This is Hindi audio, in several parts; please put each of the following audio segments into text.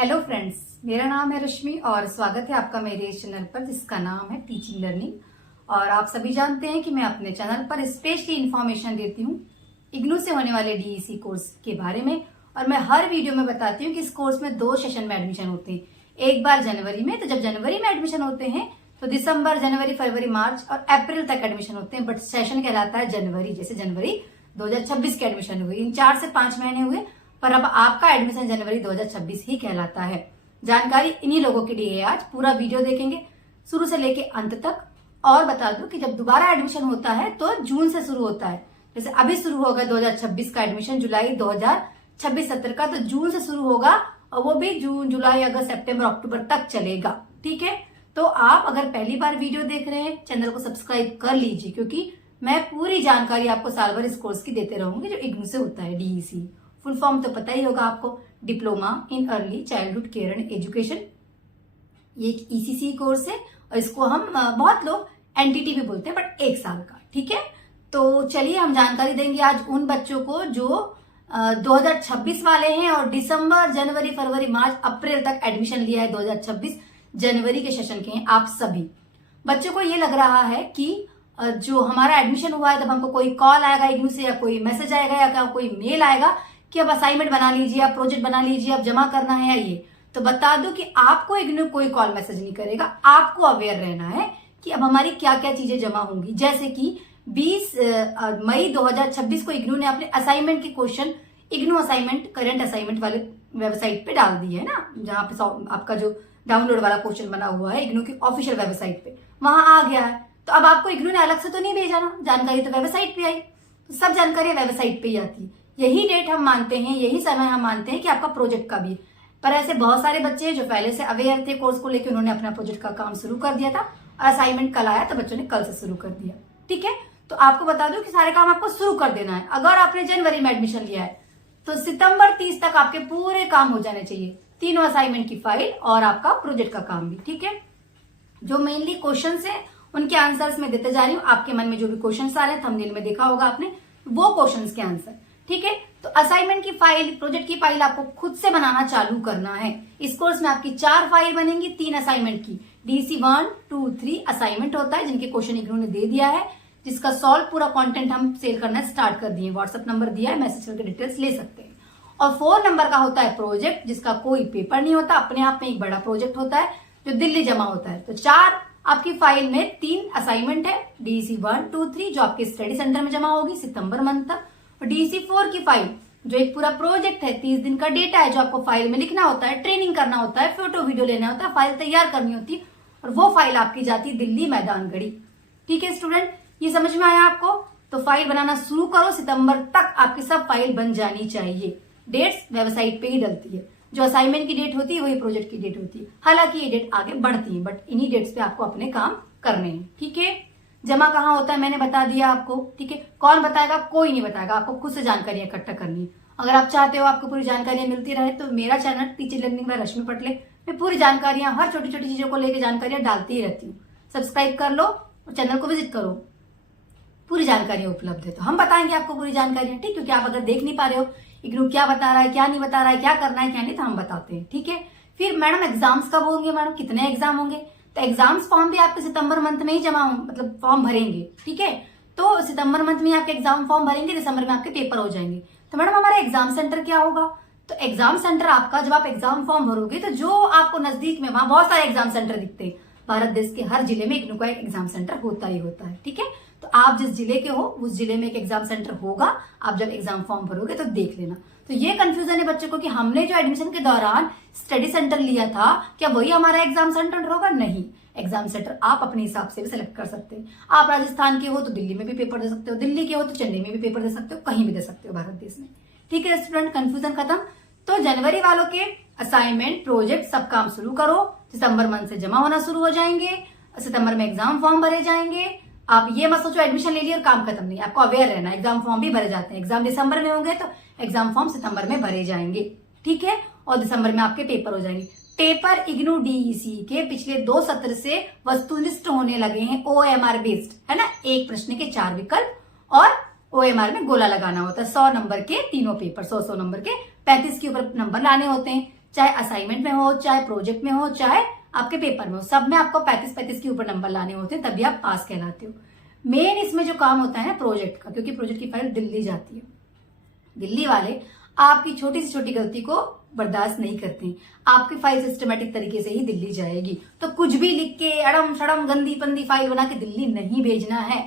हेलो फ्रेंड्स, मेरा नाम है रश्मि और स्वागत है आपका मेरे इस चैनल पर जिसका नाम है टीचिंग लर्निंग। और आप सभी जानते हैं कि मैं अपने चैनल पर स्पेशली इंफॉर्मेशन देती हूँ इग्नू से होने वाले डीईसी कोर्स के बारे में। और मैं हर वीडियो में बताती हूँ कि इस कोर्स में 2 सेशन में एडमिशन होते हैं। एक बार जनवरी में, तो जब जनवरी में एडमिशन होते हैं तो दिसंबर, जनवरी, फरवरी, मार्च और अप्रैल तक एडमिशन होते हैं। बट सेशन कहलाता है जनवरी, जैसे जनवरी 2026 के एडमिशन हुए, इन 4 से 5 महीने हुए, पर अब आपका एडमिशन जनवरी 2026 ही कहलाता है। जानकारी इन्हीं लोगों के लिए है। आज पूरा वीडियो देखेंगे शुरू से लेके अंत तक। और बता दूं कि जब दोबारा एडमिशन होता है तो जून से शुरू होता है। जैसे अभी शुरू होगा 2026 का एडमिशन, जुलाई 2026-27 का, तो जून से शुरू होगा और वो भी जून, जुलाई, अगस्त, सितंबर, अक्टूबर तक चलेगा। ठीक है, तो आप अगर पहली बार वीडियो देख रहे हैं, चैनल को सब्सक्राइब कर लीजिए, क्योंकि मैं पूरी जानकारी आपको साल भर इस कोर्स की देते रहूंगी जो इग्नू से होता है। डीईसी फुल फॉर्म तो पता ही होगा आपको, diploma in early childhood care and education. ये एक ईसीसी कोर्स है और इसको हम बहुत लोग एनटीटी भी बोलते हैं, बट 1 साल का। ठीक है, तो चलिए हम जानकारी देंगे आज उन बच्चों को जो 2026 वाले हैं और दिसंबर, जनवरी, फरवरी, मार्च, अप्रैल तक एडमिशन लिया है। 2026 जनवरी के सेशन के हैं आप सभी बच्चों को। ये लग रहा है कि जो हमारा एडमिशन हुआ है तब हमको कोई कॉल आएगा इग्नू से, या कोई मैसेज आएगा, या कोई मेल आएगा कि अब असाइनमेंट बना लीजिए, आप प्रोजेक्ट बना लीजिए, अब जमा करना है। या ये तो बता दो कि आपको इग्नू कोई कॉल मैसेज नहीं करेगा। आपको अवेयर रहना है कि अब हमारी क्या क्या चीजें जमा होंगी। जैसे कि 20 मई 2026 को इग्नू ने अपने असाइनमेंट के question IGNOU assignment current assignment वाले वेबसाइट पे डाल दिए है ना, जहां पे आपका जो डाउनलोड वाला क्वेश्चन बना हुआ है इग्नू की ऑफिशियल वेबसाइट पे, वहां आ गया है। तो अब आपको इग्नू ने अलग से तो नहीं भेजा ना, जानकारी तो वेबसाइट पे आई, तो सब जानकारी वेबसाइट पे ही आती है। यही डेट हम मानते हैं, यही समय हम मानते हैं कि आपका प्रोजेक्ट का भी। पर ऐसे बहुत सारे बच्चे हैं जो पहले से अवेयर थे कोर्स को लेकर, उन्होंने अपना प्रोजेक्ट का काम शुरू कर दिया था और असाइनमेंट कल आया तो बच्चों ने कल से शुरू कर दिया। ठीक है, तो आपको बता दूं कि सारे काम आपको शुरू कर देना है। अगर आपने जनवरी में एडमिशन लिया है तो सितंबर 30 तक आपके पूरे काम हो जाने चाहिए, 3 असाइनमेंट की फाइल और आपका प्रोजेक्ट का काम भी। ठीक है, जो मेनली क्वेश्चन है उनके आंसर्स में देते जा रही हूँ। आपके मन में जो भी क्वेश्चन आ रहे हैं, थंबनेल में देखा होगा आपने, वो क्वेश्चन के आंसर। ठीक है, तो असाइनमेंट की फाइल, प्रोजेक्ट की फाइल आपको खुद से बनाना चालू करना है। इस कोर्स में आपकी 4 फाइल बनेंगी, 3 असाइनमेंट की। डीसी 1, 2, 3 असाइनमेंट होता है जिनके क्वेश्चन इग्नू ने दे दिया है, जिसका सॉल्व पूरा कंटेंट हम सेल करना स्टार्ट कर दिए। व्हाट्सएप नंबर दिया है, मैसेज करके डिटेल्स ले सकते हैं। और 4 नंबर का होता है प्रोजेक्ट, जिसका कोई पेपर नहीं होता, अपने आप में एक बड़ा प्रोजेक्ट होता है जो दिल्ली जमा होता है। तो 4 आपकी फाइल में 3 असाइनमेंट है, डीसी 1, 2, 3 जो आपके स्टडी सेंटर में जमा होगी सितंबर मंथ तक। और डीसी 4 की फाइल जो एक पूरा प्रोजेक्ट है, 30 दिन का डेटा है जो आपको फाइल में लिखना होता है, ट्रेनिंग करना होता है, फोटो वीडियो लेना होता है, फाइल तैयार करनी होती है, और वो फाइल आपकी जाती है दिल्ली मैदानगढ़ी। ठीक है स्टूडेंट, ये समझ में आया आपको? तो फाइल बनाना शुरू करो, सितंबर तक आपकी सब फाइल बन जानी चाहिए। डेट्स वेबसाइट पे ही डलती है, जो असाइनमेंट की डेट होती है वही प्रोजेक्ट की डेट होती है। हालांकि ये डेट आगे बढ़ती है, बट इन्हीं डेट्स पे आपको अपने काम करने हैं। ठीक है, जमा कहाँ होता है मैंने बता दिया आपको। ठीक है, कौन बताएगा? कोई नहीं बताएगा, आपको खुद से जानकारी इकट्ठा करनी है। अगर आप चाहते हो आपको पूरी जानकारियां मिलती रहे तो मेरा चैनल टीचिंग लर्निंग बाय रश्मि पटले, मैं पूरी जानकारियां, हर छोटी छोटी चीजों को लेकर जानकारियां डालती ही रहती हूँ। सब्सक्राइब कर लो और चैनल को विजिट करो, पूरी जानकारियां उपलब्ध है। तो हम बताएंगे आपको पूरी जानकारियां, ठीक, क्योंकि आप अगर देख नहीं पा रहे हो इग्नू क्या बता रहा है, क्या नहीं बता रहा है, क्या करना है क्या नहीं, तो हम बताते हैं। ठीक है, फिर मैडम एग्जाम्स कब होंगे, मैडम कितने एग्जाम होंगे? तो एग्जाम्स फॉर्म भी आपके सितंबर मंथ में ही जमा मतलब फॉर्म भरेंगे। ठीक है, तो सितंबर मंथ में आपके एग्जाम फॉर्म भरेंगे, दिसंबर में आपके पेपर हो जाएंगे। तो मैडम हमारा एग्जाम सेंटर क्या होगा? तो एग्जाम सेंटर आपका, जब आप एग्जाम फॉर्म भरोगे तो जो आपको नजदीक में, वहां बहुत सारे एग्जाम सेंटर दिखते हैं। भारत देश के हर जिले में इग्नू का एक एग्जाम सेंटर होता ही होता है। ठीक है, तो आप जिस जिले के हो उस जिले में एक एग्जाम सेंटर होगा। आप जब एग्जाम फॉर्म भरोगे तो देख लेना। तो ये कंफ्यूजन है बच्चों को कि हमने जो एडमिशन के दौरान स्टडी सेंटर लिया था, क्या वही हमारा एग्जाम सेंटर होगा? नहीं, एग्जाम सेंटर आप अपने हिसाब से भी सिलेक्ट कर सकते हैं। आप राजस्थान के हो तो दिल्ली में भी पेपर दे सकते हो, दिल्ली के हो तो चेन्नई में भी पेपर दे सकते हो, कहीं भी दे सकते हो भारत देश में। ठीक है स्टूडेंट, कंफ्यूजन खत्म। तो जनवरी वालों के असाइनमेंट, प्रोजेक्ट सब काम शुरू करो, दिसंबर मंथ से जमा होना शुरू हो जाएंगे, सितंबर में एग्जाम फॉर्म भरे जाएंगे। आप ये मत सोचो एडमिशन ले लिया और काम खत्म नहीं, आपको अवेयर रहना है। एग्जाम फॉर्म भी भरे जाते हैं, एग्जाम दिसंबर में होंगे तो एग्जाम फॉर्म सितंबर में भरे जाएंगे। ठीक है, और दिसंबर में आपके पेपर हो जाएंगे। पेपर इग्नू डीईसी के पिछले 2 सत्र से वस्तुनिष्ठ होने लगे हैं, ओएमआर बेस्ड है ना। एक प्रश्न के 4 विकल्प और ओएमआर में गोला लगाना होता है। 100 नंबर के तीनों पेपर, 100 नंबर के 35 के ऊपर नंबर लाने होते हैं। चाहे असाइनमेंट में हो, चाहे प्रोजेक्ट में हो, चाहे आपके पेपर में हो, सब में आपको 35-35 के ऊपर नंबर लाने होते हैं, तभी आप पास कहलाते हो। मेन इसमें जो काम होता है ना प्रोजेक्ट का, क्योंकि प्रोजेक्ट की फाइल दिल्ली जाती है, दिल्ली वाले आपकी छोटी से छोटी गलती को बर्दाश्त नहीं करते हैं। आपकी फाइल सिस्टमेटिक तरीके से ही दिल्ली जाएगी, तो कुछ भी लिख के अड़म शड़म गंदी पंदी फाइल बना के दिल्ली नहीं भेजना है।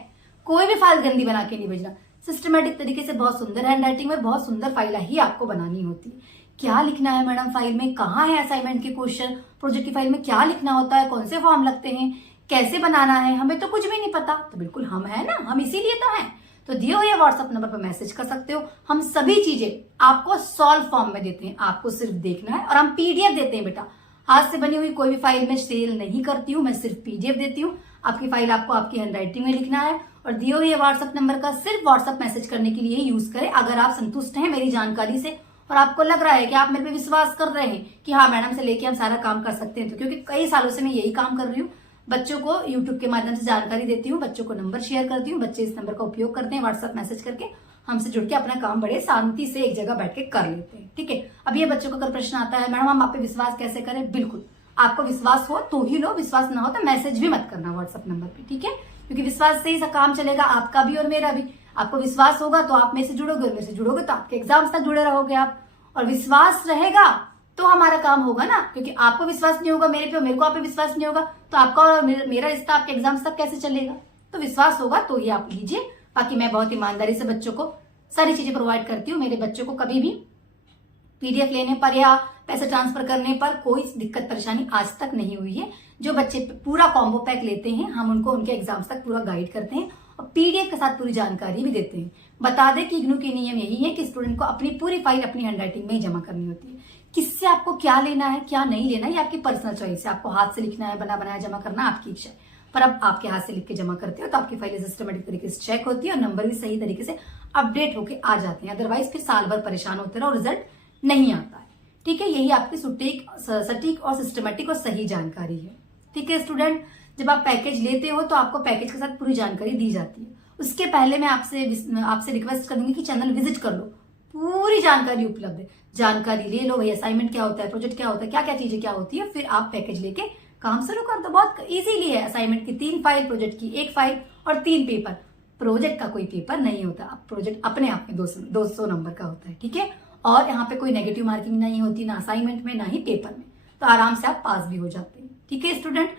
कोई भी फाइल गंदी बना के नहीं भेजना, सिस्टमेटिक तरीके से बहुत सुंदर हैंडराइटिंग में बहुत सुंदर फाइल ही आपको बनानी होती है। क्या लिखना है मैडम फाइल में, कहाँ है असाइनमेंट के क्वेश्चन, प्रोजेक्ट की फाइल में क्या लिखना होता है, कौन से फॉर्म लगते हैं, कैसे बनाना है, हमें तो कुछ भी नहीं पता। तो बिल्कुल हम है ना, हम इसीलिए तो हैं। तो दिए हुए व्हाट्सएप नंबर पर मैसेज कर सकते हो। हम सभी चीजें आपको सॉल्व फॉर्म में देते हैं, आपको सिर्फ देखना है। और हम पीडीएफ देते हैं बेटा, हाथ से बनी हुई कोई भी फाइल में सेल नहीं करती हूँ, मैं सिर्फ पीडीएफ देती हूँ। आपकी फाइल आपको आपकी हैंडराइटिंग में लिखना है और दिए हुए व्हाट्सएप नंबर का सिर्फ व्हाट्सएप मैसेज करने के लिए यूज करें। अगर आप संतुष्ट हैं मेरी जानकारी से और आपको लग रहा है कि आप मेरे पे विश्वास कर रहे हैं कि हाँ मैडम से लेके हम सारा काम कर सकते हैं, तो क्योंकि कई सालों से मैं यही काम कर रही हूँ, बच्चों को यूट्यूब के माध्यम से जानकारी देती हूँ, बच्चों को नंबर शेयर करती हूँ, बच्चे इस नंबर का उपयोग करते हैं, व्हाट्सएप मैसेज करके हमसे जुड़ के अपना काम बड़े शांति से एक जगह बैठ के कर लेते हैं। ठीक है, अब ये बच्चों को अगर प्रश्न आता है मैडम हम आप पे विश्वास कैसे करें, बिल्कुल आपको विश्वास हो तो ही लो, विश्वास ना हो तो मैसेज भी मत करना व्हाट्सएप नंबर पे। ठीक है, क्योंकि विश्वास से ही काम चलेगा, आपका भी और मेरा भी। आपको विश्वास होगा तो आप मेरे से जुड़ोगे, मेरे से जुड़ोगे तो आपके एग्जाम्स तक जुड़े रहोगे आप, और विश्वास रहेगा तो हमारा काम होगा ना। क्योंकि आपको विश्वास नहीं होगा मेरे पे, मेरे को आप पे विश्वास नहीं होगा, तो आपका और मेरा रिश्ता आपके एग्जाम्स तक कैसे चलेगा। तो विश्वास होगा तो ही आप लीजिए। बाकी मैं बहुत ईमानदारी से बच्चों को सारी चीजें प्रोवाइड करती हूँ। मेरे बच्चों को कभी भी पीडीएफ लेने पर या पैसे ट्रांसफर करने पर कोई दिक्कत परेशानी आज तक नहीं हुई है। जो बच्चे पूरा कॉम्बो पैक लेते हैं हम उनको उनके एग्जाम्स तक पूरा गाइड करते हैं और पीडीएफ के साथ पूरी जानकारी भी देते हैं। बता दें कि इग्नू के नियम यही है कि स्टूडेंट को अपनी पूरी फाइल अपनी हैंडराइटिंग में ही जमा करनी होती है। किससे आपको क्या लेना है क्या नहीं लेना है ये आपकी पर्सनल चॉइस है। आपको हाथ से लिखना है, बना बनाया जमा करना आपकी इच्छा है, पर अब आपके हाथ से लिख के जमा करते हो तो आपकी फाइल सिस्टमेटिक तरीके से चेक होती है और नंबर भी सही तरीके से अपडेट होके आ जाते हैं। अदरवाइज फिर साल भर परेशान होते रहो, रिजल्ट नहीं आता है। ठीक है, यही आपकी सटीक और सिस्टमेटिक और सही जानकारी है। ठीक है स्टूडेंट, जब आप पैकेज लेते हो तो आपको पैकेज के साथ पूरी जानकारी दी जाती है। उसके पहले मैं आपसे रिक्वेस्ट करूंगी कि चैनल विजिट कर लो, पूरी जानकारी उपलब्ध है। जानकारी ले लो भाई, असाइनमेंट क्या होता है, प्रोजेक्ट क्या होता है, क्या क्या चीजें क्या होती है, फिर आप पैकेज लेके काम शुरू कर दो। बहुत इजीली है। असाइनमेंट की 3 फाइल, प्रोजेक्ट की 1 फाइल और 3 पेपर। प्रोजेक्ट का कोई पेपर नहीं होता, प्रोजेक्ट अपने आप में 200 नंबर का होता है। ठीक है, और यहाँ पे कोई नेगेटिव मार्किंग नहीं होती, ना असाइनमेंट में ना ही पेपर में, तो आराम से आप पास भी हो जाते हैं। ठीक है स्टूडेंट,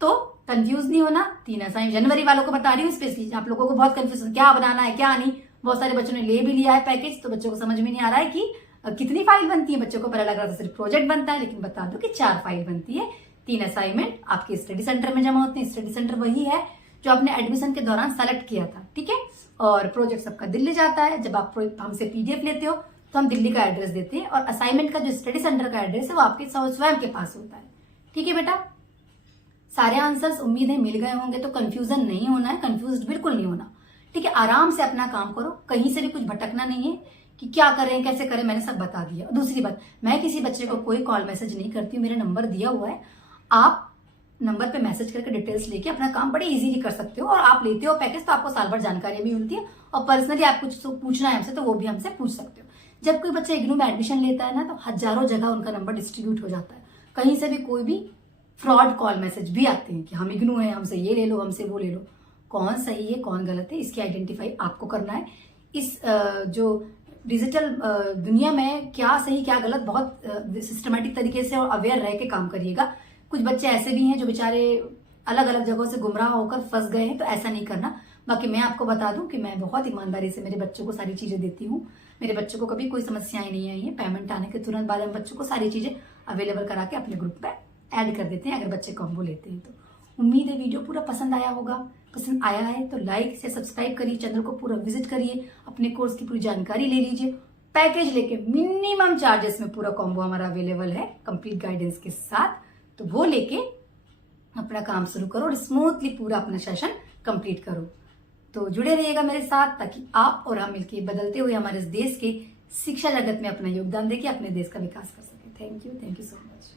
तो कंफ्यूज नहीं होना। 3 असाइनमेंट जनवरी वालों को बता रही हूँ स्पेशली, आप लोगों को बहुत कंफ्यूजन क्या बनाना है क्या नहीं। बहुत सारे बच्चों ने ले भी लिया है पैकेज, तो बच्चों को समझ में नहीं आ रहा है कि कितनी फाइल बनती है। बच्चों को पहले लग रहा था सिर्फ प्रोजेक्ट बनता है, लेकिन बता दो कि 4 फाइल बनती है। 3 असाइनमेंट आपके स्टडी सेंटर में जमा होते हैं। स्टडी सेंटर वही है जो आपने एडमिशन के दौरान सेलेक्ट किया था। ठीक है, और प्रोजेक्ट सबका दिल्ली जाता है। जब आप हमसे पीडीएफ लेते हो तो हम दिल्ली का एड्रेस देते हैं, और असाइनमेंट का जो स्टडी सेंटर का एड्रेस है वो आपके स्वयं के पास होता है। ठीक है बेटा, सारे आंसर्स उम्मीद है मिल गए होंगे, तो कंफ्यूजन नहीं होना है, कंफ्यूज बिल्कुल नहीं होना। ठीक है, आराम से अपना काम करो, कहीं से भी कुछ भटकना नहीं है कि क्या करें कैसे करें, मैंने सब बता दिया। और दूसरी बात, मैं किसी बच्चे को कोई कॉल मैसेज नहीं करती हूँ, मेरा नंबर दिया हुआ है, आप नंबर पे मैसेज करके डिटेल्स लेके अपना काम बड़े इजीली कर सकते हो। और आप लेते हो पैकेज तो आपको साल भर जानकारी भी मिलती है, और पर्सनली आप कुछ पूछना है हमसे तो वो भी हमसे पूछ सकते हो। जब कोई बच्चा इग्नू में एडमिशन लेता है ना, तो हजारों जगह उनका नंबर डिस्ट्रीब्यूट हो जाता है। कहीं से भी कोई भी फ्रॉड कॉल मैसेज भी आते हैं कि हम इग्नू है, हमसे ये ले लो, हमसे वो ले लो। कौन सही है कौन गलत है इसकी आइडेंटिफाई आपको करना है। इस जो डिजिटल दुनिया में क्या सही क्या गलत बहुत सिस्टमेटिक तरीके से और अवेयर रह के काम करिएगा। कुछ बच्चे ऐसे भी हैं जो बेचारे अलग अलग जगहों से गुमराह होकर फंस गए हैं, तो ऐसा नहीं करना। बाकी मैं आपको बता दूं कि मैं बहुत ईमानदारी से मेरे बच्चों को सारी चीजें देती हूँ। मेरे बच्चों को कभी कोई समस्याएं नहीं आई है। पेमेंट आने के तुरंत बाद हम बच्चों को सारी चीजें अवेलेबल करा के अपने ग्रुप पे ऐड कर देते हैं, अगर बच्चे कॉम्बो लेते हैं तो। उम्मीद है वीडियो पूरा पसंद आया होगा। पसंद आया है तो लाइक से सब्सक्राइब करिए, चैनल को पूरा विजिट करिए, अपने कोर्स की पूरी जानकारी ले लीजिए। पैकेज लेके मिनिमम चार्जेस में पूरा कॉम्बो हमारा अवेलेबल है कंप्लीट गाइडेंस के साथ, तो वो लेके अपना काम शुरू करो और स्मूथली पूरा अपना सेशन कंप्लीट करो। तो जुड़े रहिएगा मेरे साथ, ताकि आप और हम मिलकर बदलते हुए हमारे इस देश के शिक्षा जगत में अपना योगदान देके अपने देश का विकास कर सके। Thank you so much.